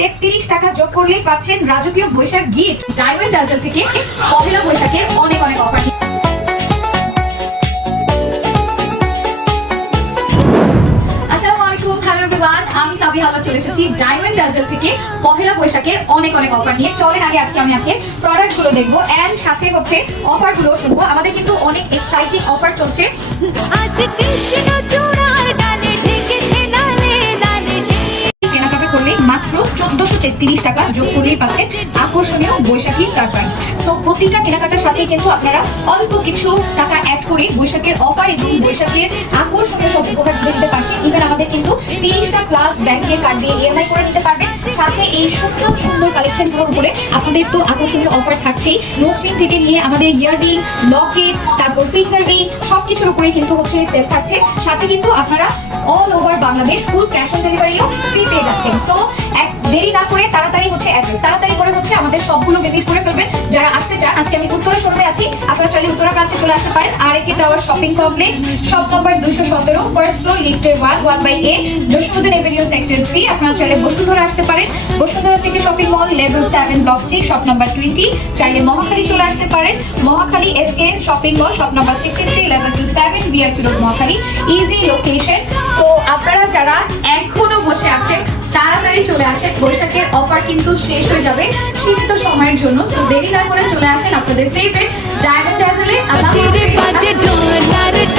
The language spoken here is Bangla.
33 টাকা যোগ করলেই পাচ্ছেন রাজকীয় বৈশাখ গিফট। ডায়মন্ড ডাজেল থেকে পহেলা বৈশাখের অনেক অনেক অফার। আমি সাবিহা আল্লাহ চলে এসেছি ডায়মন্ড ডাজেল থেকে পহেলা বৈশাখের অনেক অনেক অফার নিয়ে। চলেন আগে আমি আজকে প্রোডাক্ট গুলো দেখবো এন্ড সাথে হচ্ছে অফার গুলো শুনবো। আমাদের কিন্তু অনেক এক্সাইটিং অফার চলছে। কেনাকাটা করলে মাত্র 1433 টাকা যোগ করলেই পাচ্ছেন আকর্ষণীয় বৈশাখী সারপ্রাইজ। সো প্রতিটা কেনাকাটার সাথে কিন্তু আপনারা অল্প কিছু টাকা অ্যাড করে বৈশাখের অফার এবং বৈশাখের আকর্ষণীয় সব উপহার দিতে পারছেন। ইভেন আমাদের কিন্তু 30টা প্লাস ব্যাংকের কার্ড দিয়ে ইএমআই করে নিতে পারবেন। সাথে এই সুন্দর সুন্দর কালেকশন গুলোর উপরে আপনাদের তো আকর্ষণীয় অফার থাকছেই। নোজপিন থেকে নিয়ে আমাদের ইয়াররিং, লকেট, তারপর ফিঙ্গার রিং সবকিছুর উপরে কিন্তু হচ্ছে সেল থাকছে। সাথে কিন্তু আপনারা all over Bangladesh full cash on ডেলিভারিও ফ্রি পেয়ে যাচ্ছেন। সো দেরি না করে তাড়াতাড়ি হচ্ছে অ্যাড্রেস তাড়াতাড়ি করে হচ্ছে আমাদের সবগুলো ভিজিট করে ফেলবেন যারা আসতে চান। আজকে আমি উত্তরা শোরুমে আছি, আপনারা চাইলে উত্তরা ব্রাঞ্চে চলে আসতে পারেন। RAK tower shopping complex, shop number 217, first floor, লিফটের 1/A, জসীমউদ্দিন এভিনিউ, সেক্টর 3। আপনারা চাইলে বসুন্ধরা আসতে পারেন, Bashundhara city shopping mall, level 7, block C, shop number 20। চাইলে মহাখালী চলে আসতে পারেন, Mohakhali SKS shopping mall, shop number 63, level 27, VIP road, Mohakhali, easy location. So আপনারা যারা এখনো বসে আছেন তাড়াতাড়ি চলে আসেন, বৈশাখের অফার কিন্তু শেষ হয়ে যাবে সীমিত সময়ের জন্য। তো দেরি না করে চলে আসেন আপনাদের ফেভারিট ডায়মন্ড ডাজেলে। আল্লাহ হাফেজ।